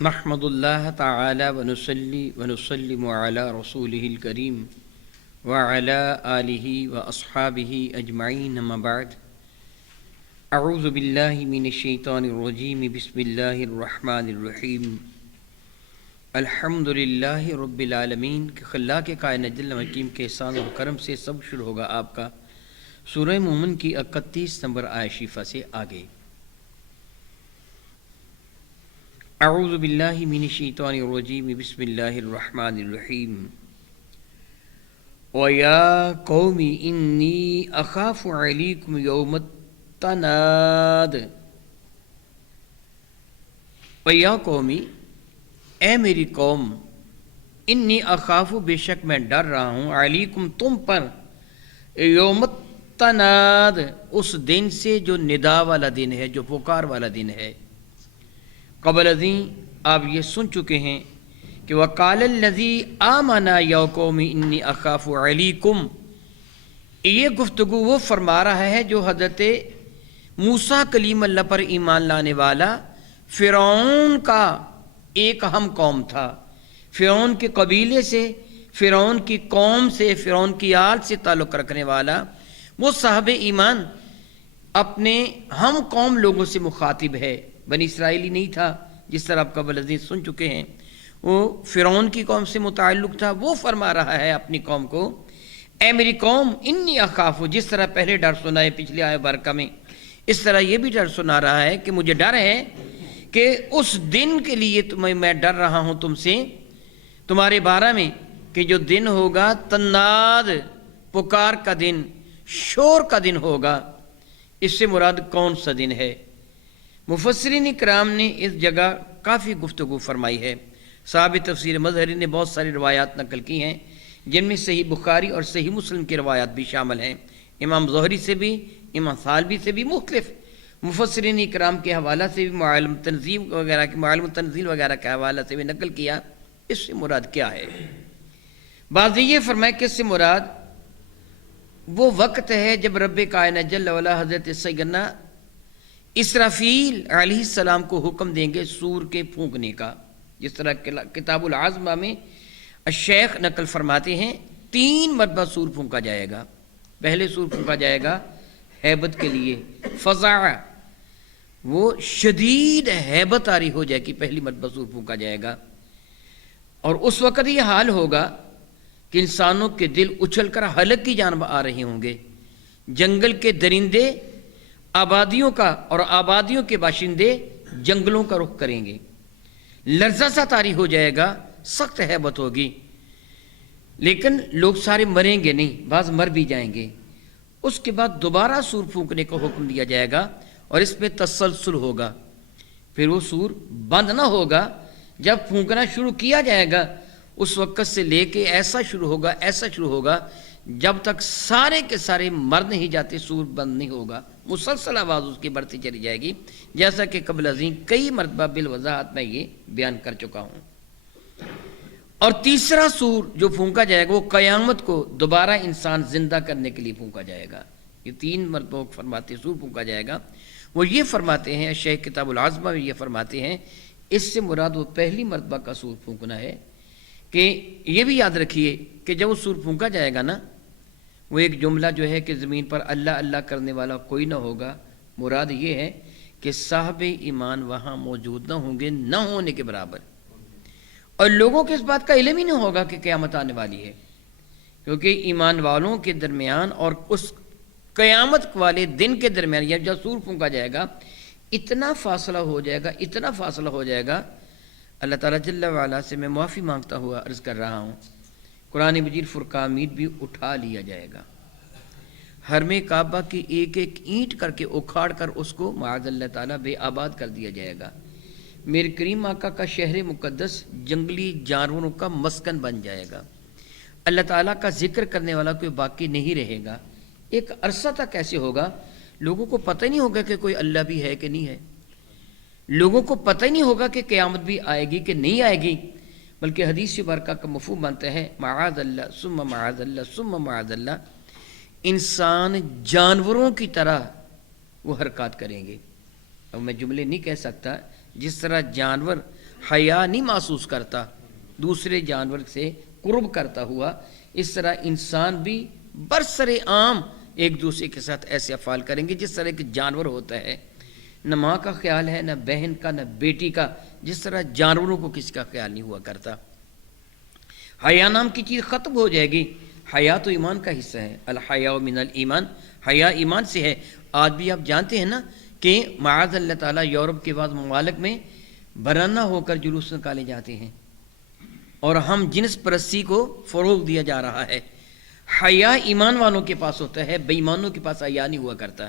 نحمد اللہ تعالی ونصلی ونسلم علی رسولہ الکریم وعلی آلہ واصحابہ اجمعین اما بعد اعوذ باللہ من الشیطان الرجیم بسم اللہ الرحمن الرحیم الحمد للہ رب العالمین کہ خلاق کائنات جل حکیم کے احسان و کرم سے سب شروع ہوگا آپ کا سورہ مومن کی 31 نمبر آیت شریفہ سے آگے۔ اعوذ باللہ من الشیطان الرجیم بسم اللہ الرحمن الرحیم وَيَا قَوْمِ إِنِّي أَخَافُ عَلَيْكُمْ يَوْمَ التَّنَادِ۔ وَيَا قَوْمِ، اے میری قوم، انی اخاف، بے شک میں ڈر رہا ہوں، علیکم تم پر، یوم التناد، اس دن سے جو ندا والا دن ہے، جو پکار والا دن ہے۔ قبل ازیں آپ یہ سن چکے ہیں کہ وَقَالَ الَّذِي آمَنَ يَا قَوْمِ إِنِّي أَخَافُ عَلَيْكُمْ، یہ گفتگو وہ فرما رہا ہے جو حضرت موسیٰ کلیم اللہ پر ایمان لانے والا فرعون کا ایک ہم قوم تھا، فرعون کے قبیلے سے، فرعون کی قوم سے، فرعون کی آل سے تعلق رکھنے والا وہ صاحب ایمان اپنے ہم قوم لوگوں سے مخاطب ہے، بنی اسرائیلی نہیں تھا، جس طرح آپ قبل ازیں سن چکے ہیں، وہ فرعون کی قوم سے متعلق تھا۔ وہ فرما رہا ہے اپنی قوم کو، اے میری قوم، انی اخاف، جس طرح پہلے ڈر سنا ہے پچھلے آیت برکہ میں، اس طرح یہ بھی ڈر سنا رہا ہے کہ مجھے ڈر ہے کہ اس دن کے لیے میں ڈر رہا ہوں تم سے، تمہارے بارے میں، کہ جو دن ہوگا تناد، پکار کا دن، شور کا دن ہوگا۔ اس سے مراد کون سا دن ہے؟ مفسرین کرام نے اس جگہ کافی گفتگو فرمائی ہے۔ صاحب تفسیر مظہری نے بہت ساری روایات نقل کی ہیں، جن میں صحیح بخاری اور صحیح مسلم کی روایات بھی شامل ہیں، امام زہری سے بھی، امام ثالبی سے بھی، مختلف مفسرین کرام کے حوالہ سے بھی، معالم تنزیل وغیرہ کے حوالہ سے بھی نقل کیا۔ اس سے مراد کیا ہے؟ بعض یہ فرمائے کہ اس سے مراد وہ وقت ہے جب رب کائنات جل وعلا حضرت سیدنا اسرافیل علیہ السلام کو حکم دیں گے سور کے پھونکنے کا، جس طرح کتاب العظمہ میں الشیخ نقل فرماتے ہیں 3 مرتبہ سور پھونکا جائے گا۔ پہلے سور پھونکا جائے گا ہیبت کے لیے، فزع، وہ شدید ہیبت آری ہو جائے گی، پہلی مرتبہ سور پھونکا جائے گا، اور اس وقت یہ حال ہوگا کہ انسانوں کے دل اچھل کر ہلاک کی جانب آ رہے ہوں گے، جنگل کے درندے آبادیوں کا اور آبادیوں کے باشندے جنگلوں کا رخ کریں گے، لرزہ سا طاری ہو جائے گا، سخت ہیبت ہوگی، لیکن لوگ سارے مریں گے نہیں، بعض مر بھی جائیں گے۔ اس کے بعد دوبارہ سور پھونکنے کا حکم دیا جائے گا، اور اس میں تسلسل ہوگا، پھر وہ سور بند نہ ہوگا، جب پھونکنا شروع کیا جائے گا اس وقت سے لے کے ایسا شروع ہوگا جب تک سارے کے سارے مر نہیں جاتے، سور بند نہیں ہوگا، مسلسل آواز اس کی بڑھتی چلی جائے گی، جیسا کہ قبل ازیں کئی مرتبہ بالوضاحت میں یہ بیان کر چکا ہوں۔ اور تیسرا سور جو پھونکا جائے گا وہ قیامت کو دوبارہ انسان زندہ کرنے کے لیے پھونکا جائے گا۔ یہ 3 مرتبہ فرماتے سور پھونکا جائے گا، وہ یہ فرماتے ہیں، شیخ کتاب العظمہ میں یہ فرماتے ہیں، اس سے مراد وہ پہلی مرتبہ کا سور پھونکنا ہے، کہ یہ بھی یاد رکھیے کہ جب وہ سور پھونکا جائے گا نا، وہ ایک جملہ جو ہے کہ زمین پر اللہ اللہ کرنے والا کوئی نہ ہوگا، مراد یہ ہے کہ صاحب ایمان وہاں موجود نہ ہوں گے، نہ ہونے کے برابر، اور لوگوں کے اس بات کا علم ہی نہیں ہوگا کہ قیامت آنے والی ہے، کیونکہ ایمان والوں کے درمیان اور اس قیامت والے دن کے درمیان، یا جب سور پھونکا جائے گا، اتنا فاصلہ ہو جائے گا۔ اللہ تعالیٰ جل وعلا سے میں معافی مانگتا ہوا عرض کر رہا ہوں، قرآن مجید فرقان مید بھی اٹھا لیا جائے گا، حرم کعبہ کی ایک ایک اینٹ کر کے اکھاڑ کر اس کو معاذ اللہ تعالیٰ بے آباد کر دیا جائے گا، میرے کریم آقا کا شہر مقدس جنگلی جانوروں کا مسکن بن جائے گا، اللہ تعالیٰ کا ذکر کرنے والا کوئی باقی نہیں رہے گا۔ ایک عرصہ تک ایسے ہوگا، لوگوں کو پتہ نہیں ہوگا کہ کوئی اللہ بھی ہے کہ نہیں ہے، لوگوں کو پتہ ہی نہیں ہوگا کہ قیامت بھی آئے گی کہ نہیں آئے گی، بلکہ حدیث برکہ کا مفہوم بنتا ہے معاذ اللہ ثم معاذ اللہ ثم معاذ اللہ، انسان جانوروں کی طرح وہ حرکات کریں گے۔ اب میں جملے نہیں کہہ سکتا، جس طرح جانور حیا نہیں محسوس کرتا دوسرے جانور سے قرب کرتا ہوا، اس طرح انسان بھی برسر عام ایک دوسرے کے ساتھ ایسے افعال کریں گے جس طرح کہ جانور ہوتا ہے، نہ ماں کا خیال ہے، نہ بہن کا، نہ بیٹی کا، جس طرح جانوروں کو کسی کا خیال نہیں ہوا کرتا۔ حیا نام کی چیز ختم ہو جائے گی۔ حیا تو ایمان کا حصہ ہے، الحیاء من الایمان، حیا ایمان سے ہے۔ آج بھی آپ جانتے ہیں نا کہ معاذ اللہ تعالیٰ یورپ کے بعض ممالک میں برہنہ ہو کر جلوس نکالے جاتے ہیں، اور ہم جنس پرستی کو فروغ دیا جا رہا ہے۔ حیا ایمان والوں کے پاس ہوتا ہے، بے ایمانوں کے پاس حیا نہیں ہوا کرتا،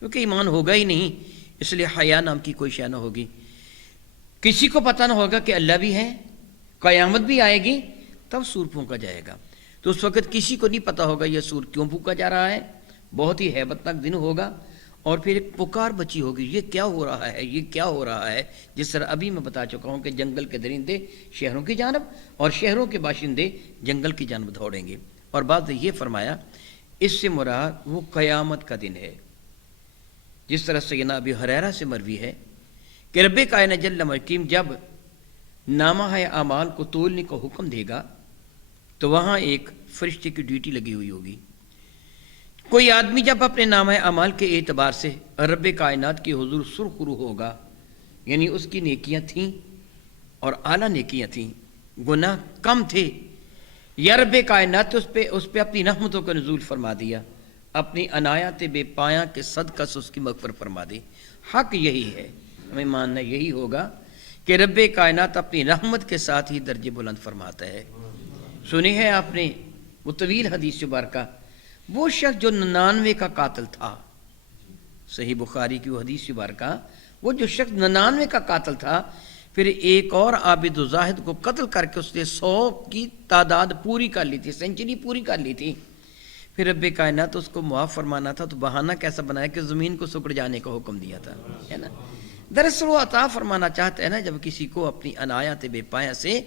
کیونکہ ایمان ہوگا ہی نہیں، اس لیے حیا نام کی کوئی شے نہ ہوگی۔ کسی کو پتہ نہ ہوگا کہ اللہ بھی ہے، قیامت بھی آئے گی، تب سور پھونکا جائے گا، تو اس وقت کسی کو نہیں پتہ ہوگا یہ سور کیوں پھونکا جا رہا ہے، بہت ہی ہیبتناک دن ہوگا، اور پھر ایک پکار بچی ہوگی، یہ کیا ہو رہا ہے، یہ کیا ہو رہا ہے۔ جس طرح ابھی میں بتا چکا ہوں کہ جنگل کے درندے شہروں کی جانب اور شہروں کے باشندے جنگل کی جانب دوڑیں گے۔ اور بعد یہ فرمایا اس سے مراد وہ قیامت کا دن ہے، جس طرح سیدنا ابی ہریرہ سے مروی ہے کہ رب کائنات جل مقیم جب نامہ اعمال کو تولنے کا حکم دے گا تو وہاں ایک فرشتے کی ڈیوٹی لگی ہوئی ہوگی۔ کوئی آدمی جب اپنے نامہ اعمال کے اعتبار سے رب کائنات کے حضور سرخرو ہوگا، یعنی اس کی نیکیاں تھیں اور اعلیٰ نیکیاں تھیں، گناہ کم تھے، یا رب کائنات اس پہ اپنی رحمتوں کا نزول فرما دیا، اپنی عنایات بے پایاں کے صدقہ سے اس کی مغفرت فرما دی۔ حق یہی ہے، ہمیں ماننا یہی ہوگا کہ رب کائنات اپنی رحمت کے ساتھ ہی درجے بلند فرماتا ہے۔ سنی ہے آپ نے وہ طویل حدیث مبارکہ، وہ شخص جو 99 کا قاتل تھا، صحیح بخاری کی وہ حدیث مبارکہ، وہ جو شخص 99 کا قاتل تھا، پھر ایک اور عابد و زاہد کو قتل کر کے اس نے 100 کی تعداد پوری کر لی تھی، سینچری پوری کر لی تھی، پھر رب کائنات اس کو معاف فرمانا تھا تو بہانہ کیسا بنایا کہ زمین کو سکڑ جانے کا حکم دیا تھا، ہے نا۔ دراصل وہ عطا فرمانا چاہتا ہے نا جب کسی کو اپنی عنایات بے پایاں سے،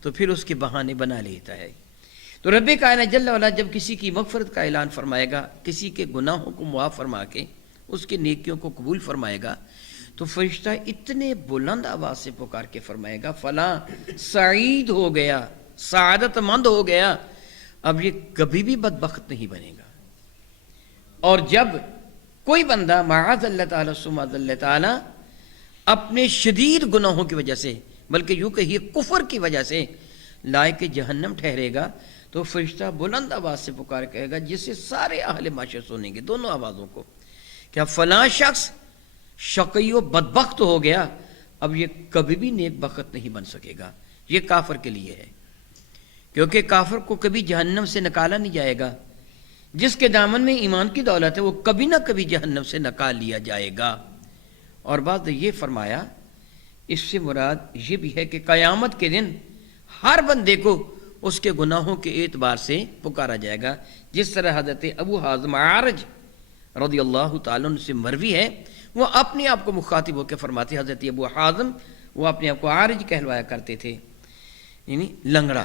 تو پھر اس کے بہانے بنا لیتا ہے۔ تو رب کائنات جل وعلا جب کسی کی مغفرت کا اعلان فرمائے گا، کسی کے گناہوں کو معاف فرما کے اس کے نیکیوں کو قبول فرمائے گا، تو فرشتہ اتنے بلند آواز سے پکار کے فرمائے گا فلاں سعید ہو گیا، سعادت مند ہو گیا، اب یہ کبھی بھی بدبخت نہیں بنے گا۔ اور جب کوئی بندہ معاذ اللہ تعالیٰ سمعاذ اللہ تعالیٰ اپنے شدید گناہوں کی وجہ سے، بلکہ یوں کہیے کفر کی وجہ سے لائق جہنم ٹھہرے گا، تو فرشتہ بلند آواز سے پکار کہے گا، جس سے سارے اہل معاشر سنیں گے دونوں آوازوں کو، کہ فلاں شخص شقی و بدبخت ہو گیا، اب یہ کبھی بھی نیک بخت نہیں بن سکے گا۔ یہ کافر کے لیے ہے، کیونکہ کافر کو کبھی جہنم سے نکالا نہیں جائے گا، جس کے دامن میں ایمان کی دولت ہے وہ کبھی نہ کبھی جہنم سے نکال لیا جائے گا۔ اور بعد یہ فرمایا اس سے مراد یہ بھی ہے کہ قیامت کے دن ہر بندے کو اس کے گناہوں کے اعتبار سے پکارا جائے گا، جس طرح حضرت ابو حازم عارج رضی اللہ تعالیٰ عنہ سے مروی ہے، وہ اپنے آپ کو مخاطب ہو کے فرماتے، حضرت ابو حازم وہ اپنے آپ کو عارج کہلوایا کرتے تھے، یعنی لنگڑا۔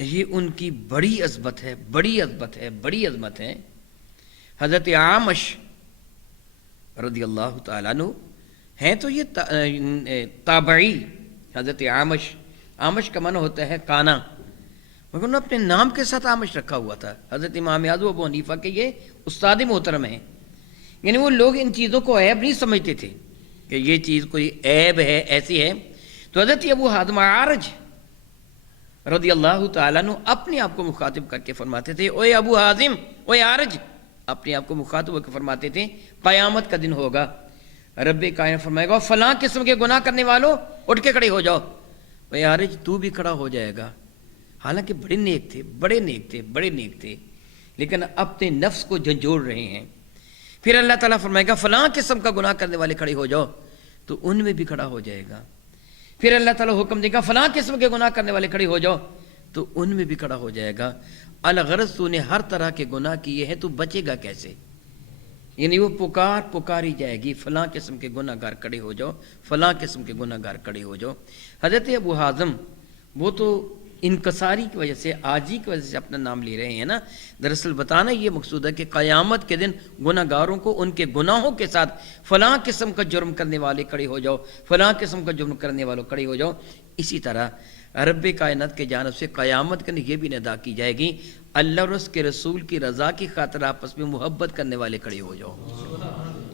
یہ ان کی بڑی عظمت ہے، بڑی عظمت ہے، بڑی عظمت ہے۔ حضرت عامش رضی اللہ تعالیٰ عنہ ہیں تو یہ تابعی، حضرت عامش کا معنی ہوتا ہے کانا، مگر انہوں نے اپنے نام کے ساتھ عامش رکھا ہوا تھا۔ حضرت امام اعظم ابو حنیفہ کے یہ استاد محترم ہیں، یعنی وہ لوگ ان چیزوں کو عیب نہیں سمجھتے تھے کہ یہ چیز کوئی عیب ہے، ایسی ہے۔ تو حضرت ابو حازم عارج رضی اللہ تعالیٰ عنہ اپنے آپ کو مخاطب کر کے فرماتے تھے، اوے ابو حازم، اوے عارج، اپنے آپ کو مخاطب ہو کے فرماتے تھے قیامت کا دن ہوگا، رب کائنات فرمائے گا فلاں قسم کے گناہ کرنے والوں اٹھ کے کھڑے ہو جاؤ، اوے عارج تو بھی کھڑا ہو جائے گا۔ حالانکہ بڑے نیک تھے، بڑے نیک تھے، بڑے نیک تھے، لیکن اپنے نفس کو جھنجھوڑ رہے ہیں۔ پھر اللہ تعالیٰ فرمائے گا فلاں قسم کا گناہ کرنے والے کھڑے ہو جاؤ، تو ان میں بھی کھڑا ہو جائے گا۔ پھر اللہ تعالیٰ حکم دے گا فلاں قسم کے گناہ کرنے والے کھڑے ہو جاؤ، تو ان میں بھی کھڑا ہو جائے گا۔ الغرض تو نے ہر طرح کے گناہ کیے ہیں، تو بچے گا کیسے؟ یعنی وہ پکاری جائے گی فلاں قسم کے گناہ گار کھڑے ہو جاؤ، فلاں قسم کے گناہ گار کھڑے ہو جاؤ۔ حضرت ابو حازم وہ تو انکساری کی وجہ سے، عاجزی کی وجہ سے اپنا نام لے رہے ہیں نا. دراصل بتانا یہ مقصود ہے کہ قیامت کے دن گناہ گاروں کو ان کے گناہوں کے ساتھ فلاں قسم کا جرم کرنے والے کھڑے ہو جاؤ، فلاں قسم کا جرم کرنے والوں کھڑے ہو جاؤ. اسی طرح رب کائنات کے جانب سے قیامت کے دن یہ بھی ندا کی جائے گی، اللہ اور اس کے رسول کی رضا کی خاطر آپس میں محبت کرنے والے کھڑے ہو جاؤ.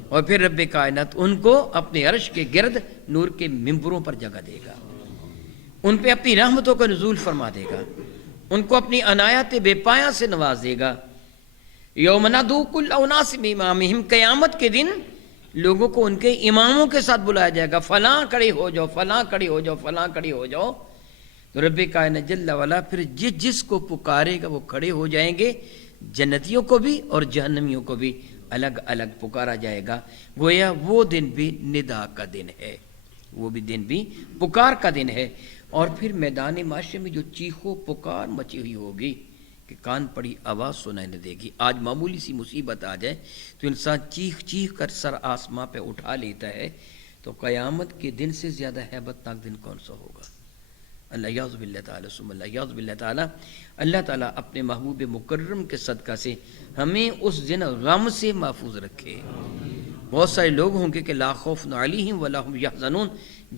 اور پھر رب کائنات ان کو اپنے عرش کے گرد نور کے ممبروں پر جگہ دے گا، ان پہ اپنی رحمتوں کا نزول فرما دے گا، ان کو اپنی عنایات بے پایہ سے نواز دے گا. یوم ندعو کل اناس بامامہم، قیامت کے دن لوگوں کو ان کے اماموں کے ساتھ بلایا جائے گا، فلاں کھڑے ہو جاؤ، فلاں کھڑے ہو جاؤ، فلاں کھڑے ہو جاؤ. تو رب کائنات جل وعلا پھر جس کو پکارے گا وہ کھڑے ہو جائیں گے. جنتیوں کو بھی اور جہنمیوں کو بھی الگ الگ پکارا جائے گا. گویا وہ دن بھی ندا کا دن ہے، وہ بھی دن بھی پکار کا دن ہے. اور پھر میدان معاشرے میں جو چیخو پکار مچی ہوئی ہوگی کہ کان پڑی آواز سنائی نہ دے گی. آج معمولی سی مصیبت آ جائے تو انسان چیخ چیخ کر سر آسماں پہ اٹھا لیتا ہے، تو قیامت کے دن سے زیادہ ہیبت ناک دن کون سا ہوگا؟ اللہ یعوذ باللہ تعالیٰ ثم اللہ یعوذ باللہ تعالیٰ. اللہ تعالیٰ اپنے محبوب مکرم کے صدقہ سے ہمیں اس دن غم سے محفوظ رکھے. بہت سارے لوگ ہوں گے کہ لا خوف علیہم ولا هم یحزنون،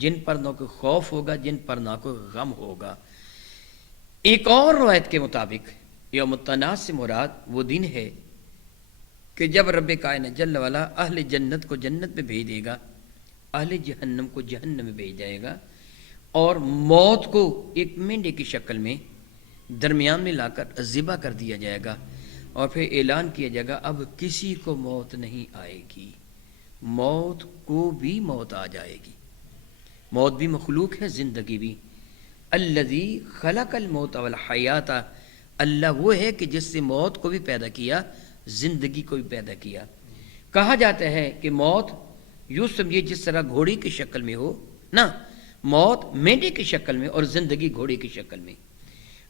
جن پر نہ کوئی خوف ہوگا، جن پر نہ کوئی غم ہوگا. ایک اور روایت کے مطابق یوم التناد سے مراد وہ دن ہے کہ جب رب کائنات جل وعلا اہل جنت کو جنت میں بھیج دے گا، اہل جہنم کو جہنم میں بھیج جائے گا، اور موت کو ایک مینڈے کی شکل میں درمیان میں لا کر ذبح کر دیا جائے گا، اور پھر اعلان کیا جائے گا اب کسی کو موت نہیں آئے گی. موت کو بھی موت آ جائے گی. موت بھی مخلوق ہے، زندگی بھی. الذی خلق الموت والحیات، اللہ وہ ہے کہ جس سے موت کو بھی پیدا کیا، زندگی کو بھی پیدا کیا. کہا جاتا ہے کہ موت یوں سمجھیے جس طرح گھوڑی کی شکل میں ہو نا، موت مینڈے کی شکل میں اور زندگی گھوڑے کی شکل میں.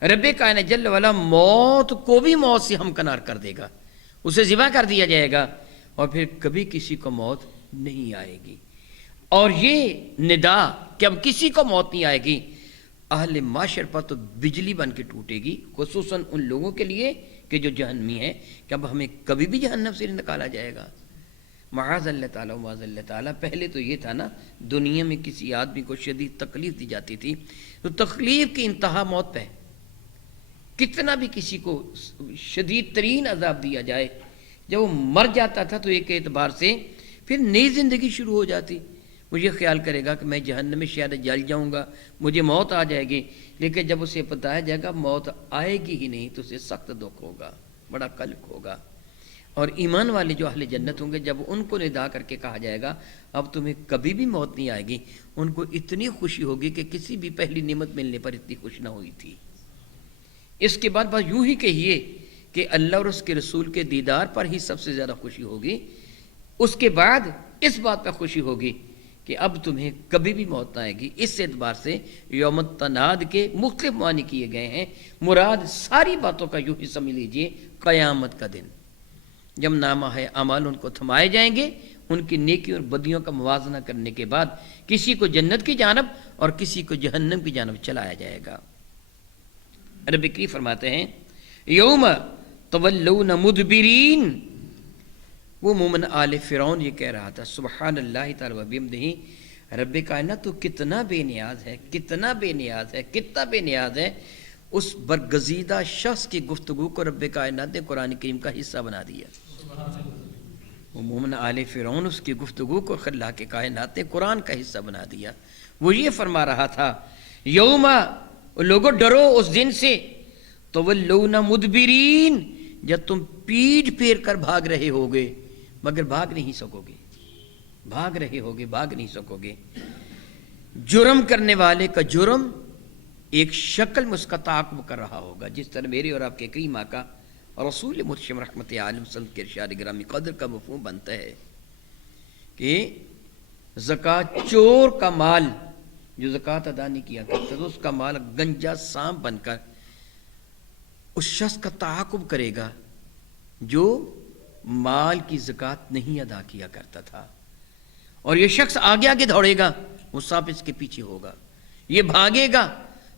رب کائنات جل وعلا موت کو بھی موت سے ہمکنار کر دے گا، اسے ذبح کر دیا جائے گا، اور پھر کبھی کسی کو موت نہیں آئے گی. اور یہ ندا کہ اب کسی کو موت نہیں آئے گی، اہل معاشر پر تو بجلی بن کے ٹوٹے گی، خصوصاً ان لوگوں کے لیے کہ جو جہنمی ہیں، کہ اب ہمیں کبھی بھی جہنم سے نہیں نکالا جائے گا. معاذ اللہ تعالیٰ معاذ اللہ تعالیٰ. پہلے تو یہ تھا نا، دنیا میں کسی آدمی کو شدید تکلیف دی جاتی تھی تو تکلیف کی انتہا موت پہ، کتنا بھی کسی کو شدید ترین عذاب دیا جائے، جب وہ مر جاتا تھا تو ایک اعتبار سے پھر نئی زندگی شروع ہو جاتی. وہ یہ خیال کرے گا کہ میں جہنم میں شاید جل جاؤں گا، مجھے موت آ جائے گی. لیکن جب اسے بتایا جائے گا موت آئے گی ہی نہیں تو اسے سخت دکھ ہوگا، بڑا قلق ہوگا. اور ایمان والے جو اہل جنت ہوں گے، جب ان کو ندا کر کے کہا جائے گا اب تمہیں کبھی بھی موت نہیں آئے گی، ان کو اتنی خوشی ہوگی کہ کسی بھی پہلی نعمت ملنے پر اتنی خوش نہ ہوئی تھی. اس کے بعد بس یوں ہی کہیے کہ اللہ اور اس کے رسول کے دیدار پر ہی سب سے زیادہ خوشی ہوگی. اس کے بعد اس بات پر خوشی ہوگی کہ اب تمہیں کبھی بھی موت نہ آئے گی. اس اعتبار سے یوم التناد کے مختلف معنی کیے گئے ہیں. مراد ساری باتوں کا یوں ہی سمجھ لیجئے قیامت کا دن، جب نامہ ہے اعمال ان کو تھمائے جائیں گے، ان کی نیکی اور بدیوں کا موازنہ کرنے کے بعد کسی کو جنت کی جانب اور کسی کو جہنم کی جانب چلایا جائے گا. رب کریم فرماتے ہیں یوم تولون مدبرین. وہ مومن آل فرعون یہ کہہ رہا تھا سبحان اللہ تعالی و بحمدہ، رب کائنات تو کتنا بے نیاز ہے، کتنا بے نیاز ہے، کتنا بے نیاز ہے. اس برگزیدہ شخص کی گفتگو کو رب کائنات نے قرآن کریم کا حصہ بنا دیا. وہ مومن آل فرعون اس کی گفتگو کو اللہ کے کائنات نے قرآن کا حصہ بنا دیا. وہ یہ فرما رہا تھا یوم، لوگوں ڈرو اس دن سے، تولون مدبرین، جب تم پیٹھ پھیر کر بھاگ رہے ہوگے مگر بھاگ نہیں سکو گے، بھاگ رہے ہوگے بھاگ نہیں سکو گے. جرم کرنے والے کا جرم ایک شکل میں اس کا تعاقب کر رہا ہوگا، جس طرح میرے اور آپ کے کریم آقا رسول مرشد رحمت عالم صلی اللہ علیہ وسلم کے ارشاد گرامی قدر کا مفہوم بنتا ہے کہ زکوٰۃ چور کا مال جو زکوٰۃ ادا نہیں کیا کرتا تو اس کا مال گنجا سانپ بن کر اس شخص کا تعاقب کرے گا جو مال کی زکوٰۃ نہیں ادا کیا کرتا تھا. اور یہ شخص آگے آگے دوڑے گا، وہ سانپ اس کے پیچھے ہوگا، یہ بھاگے گا